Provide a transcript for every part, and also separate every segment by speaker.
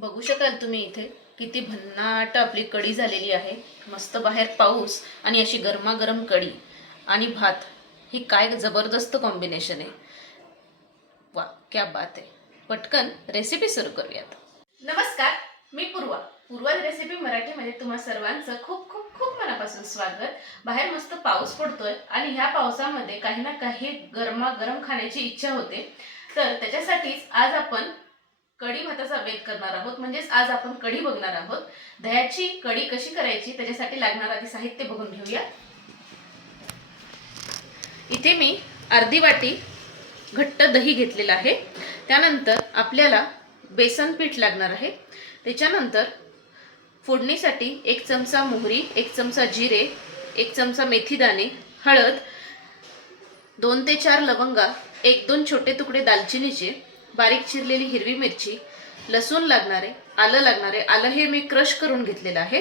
Speaker 1: बघू शकाल तुम्ही इथे किती भन्नाट आपली कढी झालेली आहे. मस्त बाहेर पाऊस आणि अशी गरमागरम कढी आणि भात. ही काय जबरदस्त कॉम्बिनेशन आहे. वा क्या बात आहे. पटकन रेसिपी सुरू करूयात. नमस्कार मी पूर्वा. पूर्वा रेसिपी मराठीमध्ये तुम्हा सर्वांचं खूप खूप खूप मनापासून स्वागत. बाहेर मस्त पाऊस पडतोय आणि ह्या पावसामध्ये काही ना काही गरमागरम खाण्याची इच्छा होते. तर त्याच्यासाठीच आज आपण कढी भाताचा बेत करणार आहोत. म्हणजेच आज आपण कढी बघणार आहोत. दह्याची कढी कशी करायची? त्याच्यासाठी लागणार आधी साहित्य बघून घेऊया. इथे मी अर्धी वाटी घट्ट दही घेतलेलं आहे. त्यानंतर आपल्याला बेसन पीठ लागणार आहे. त्याच्यानंतर फोडणीसाठी एक चमचा मोहरी एक चमचा जिरे एक चमचा मेथीदाणे हळद दोन ते चार लवंगा एक दोन छोटे तुकडे दालचिनीचे बारीक चिरलेली हिरवी मिरची लसूण लागणार आहे आलं लागणार आहे आलं हे मी क्रश करून घेतलेलं आहे.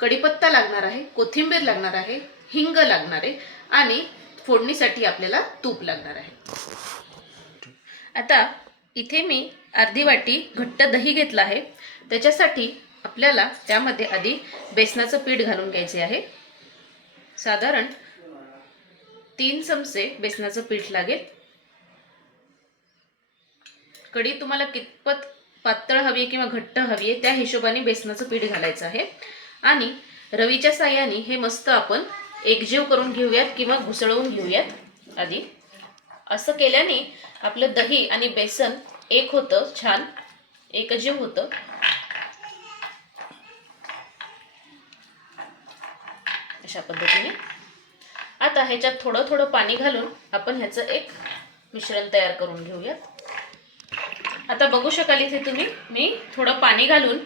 Speaker 1: कढीपत्ता लागणार आहे कोथिंबीर लागणार आहे हिंग लागणार आहे आणि फोडणीसाठी आपल्याला तूप लागणार आहे. आता इथे मी अर्धी वाटी घट्ट दही घेतलं आहे. त्याच्यासाठी आपल्याला त्यामध्ये आधी बेसनाचं पीठ घालून घ्यायचे आहे. साधारण तीन चमचे बेसनाचं पीठ लागेल. कढी तुम्हाला कितपत पातळ हवी आहे किंवा घट्ट हवी आहे त्या हिशोबाने बेसनाचं पीठ घालायचं आहे. आणि रवीच्या साह्याने हे मस्त आपण एकजीव करून घेऊयात किंवा घुसळवून घेऊयात आधी. असं केल्याने आपलं दही आणि बेसन एक होतं छान. एकजीव होतं. अशा पद्धतीने. आता ह्याच्यात थोडं थोडं पाणी घालून आपण ह्याचं एक मिश्रण तयार करून घेऊयात. आता बघू शकाल इथे तुम्ही. मी थोडं पाणी घालून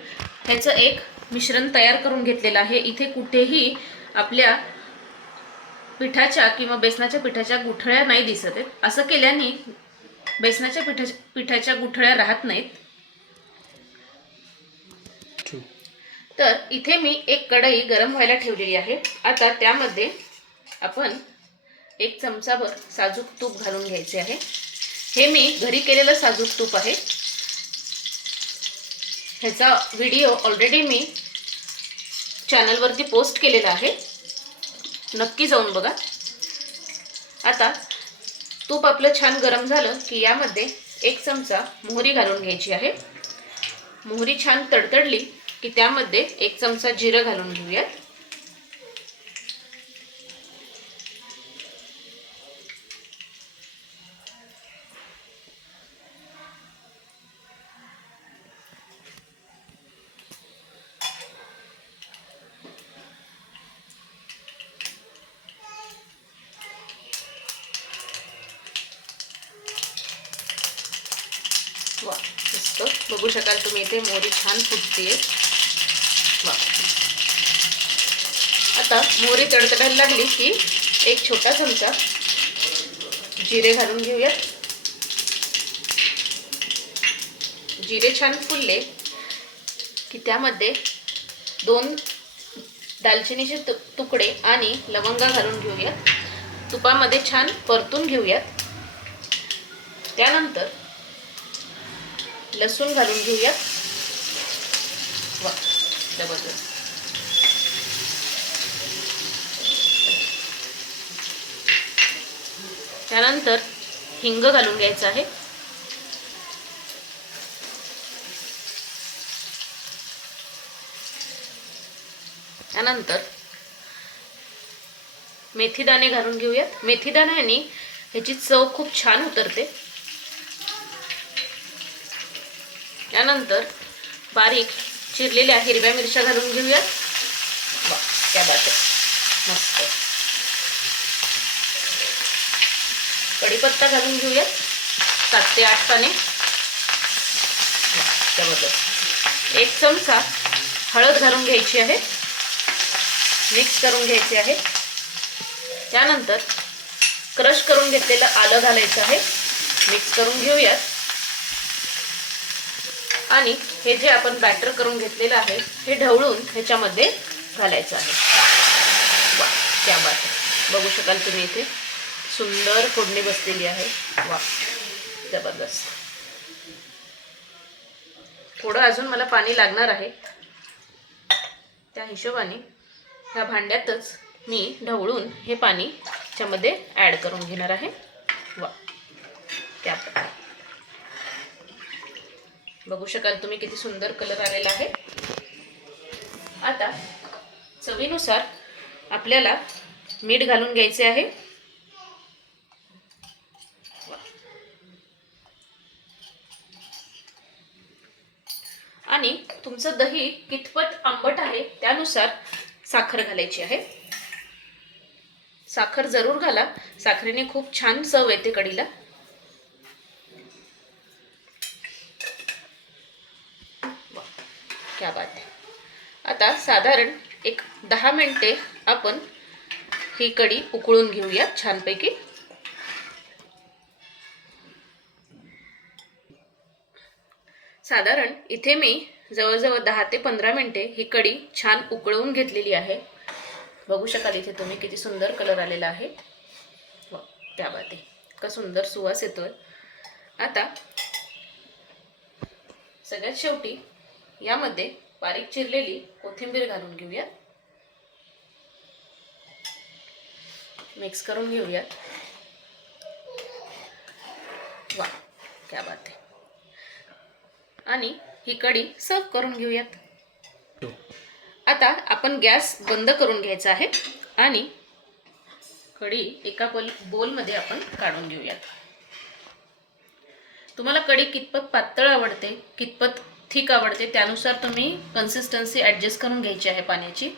Speaker 1: ह्याचं एक मिश्रण तयार करून घेतलेलं आहे. इथे कुठेही आपल्या पिठाच्या किंवा बेसनाच्या पिठाच्या गुठळ्या नाही दिसत आहेत. असं केल्याने बेसनाच्या पिठाच्या पिठाच्या गुठळ्या राहत नाहीत. तर इथे मी एक कढई गरम व्हायला ठेवलेली आहे. आता त्यामध्ये आपण एक चमचाभर साजूक तूप घालून घ्यायचे आहे. हे मी घरी केलेलं साजूक तूप आहे. ह्याचा व्हिडिओ ऑलरेडी मी चॅनलवरती पोस्ट केलेला आहे. नक्की जाऊन बघा. आता तूप आपलं छान गरम झालं की यामध्ये एक चमचा मोहरी घालून घ्यायची आहे. मोहरी छान तडतडली की त्यामध्ये एक चमचा जिरं घालून घेऊयात वा मस्त बघू शकाल तुम्ही इथे मोहरी छान फुटते आता मोहरी तडतडायला लागली की एक छोटा चमचा जिरे घालून घेऊयात. जिरे छान फुलले की त्यामध्ये दोन दालचिनीचे तु तुकडे आणि लवंगा घालून घेऊयात. तुपामध्ये छान परतून घेऊयात. त्यानंतर लसूण घालून घेऊया वा जबरदस्त. त्यानंतर हिंग घालून घ्यायचं आहे. त्यानंतर मेथीदाणे घालून घेऊयात. मेथीदाण्याने ह्याची चव खूप छान उतरते. त्यानंतर बारीक चिरलेल्या हिरव्या मिरच्या घालून घेऊयात. त्या बात मस्त. कढीपत्ता घालून घेऊयात. सात ते आठ पाने. एक चमचा हळद घालून घ्यायची आहे. मिक्स करून घ्यायचे आहे. त्यानंतर क्रश करून घेतलेलं आलं घालायचं आहे. मिक्स करून घेऊयात. आणि हे जे आपण बॅटर करून घेतलेलं आहे हे ढवळून ह्याच्यामध्ये घालायचं आहे. वा त्या बात बघू शकाल तुम्ही इथे. सुंदर फोडणी बसलेली आहे. वा जबरदस्त. थोडं अजून मला पाणी लागणार आहे. त्या हिशोबाने ह्या भांड्यातच मी ढवळून हे पाणी ह्याच्यामध्ये ॲड करून घेणार आहे. वा त्या प्रकारे. बघू शकाल तुम्ही किती सुंदर कलर आलेला आहे. आता चवीनुसार आपल्याला मीठ घालून घ्यायचे आहे. आणि तुमचं दही कितपत आंबट आहे त्यानुसार साखर घालायची आहे. साखर जरूर घाला. साखरेने खूप छान चव येते कढीला वा, क्या बात आता साधारण एक दहा मिनटे आपण ही कढी उकळून घेऊया छानपैकी. साधारण इथे मी जवळजवळ दहा ते पंधरा मिनिटे ही कढी छान उकळवून घेतलेली आहे. बघू शकाल इथे तुम्ही किती सुंदर कलर आलेला आहे. त्या बाते इतका सुंदर सुवास येतोय. आता सगळ्यात शेवटी यामध्ये बारीक चिरलेली कोथिंबीर घालून घेऊया मिक्स करून घेऊयात. वा क्या बात आहे. आणि ही कढी सर्व करून घेऊयात. आता आपण गॅस बंद करून घ्यायचा आहे आणि कढी एका बोल बोलमध्ये आपण काढून घेऊयात. तुम्हाला कढी कितपत पातळ आवडते कितपत थिक आवडते त्यानुसार तुम्ही कन्सिस्टन्सी ॲडजस्ट करून घ्यायची आहे पाण्याची.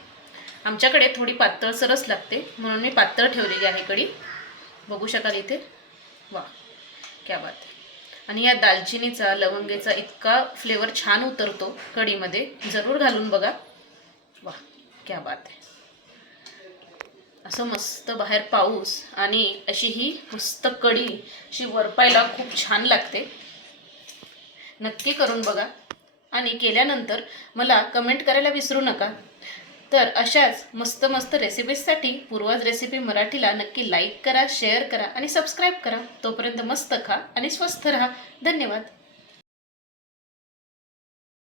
Speaker 1: आमच्याकडे थोडी पातळसरच लागते म्हणून मी पातळ ठेवलेली आहे कढी. बघू शकाल इथे? वा क्या बात. आणि या दालचिनीचा लवंगेचा इतका फ्लेवर छान उतरतो कढीमध्ये. जरूर घालून बघा. वा क्या बात आहे. असं मस्त बाहेर पाऊस आणि अशी ही मस्त कढी अशी वरपायला खूप छान लागते. नक्की करून बघा. आणि केल्यानंतर मला कमेंट करायला विसरू नका. तर अशाच मस्त मस्त रेसिपीजसाठी पूर्वाज रेसिपी मराठीला नक्की लाईक करा शेअर करा आणि सबस्क्राईब करा. तोपर्यंत मस्त खा आणि स्वस्थ राहा. धन्यवाद.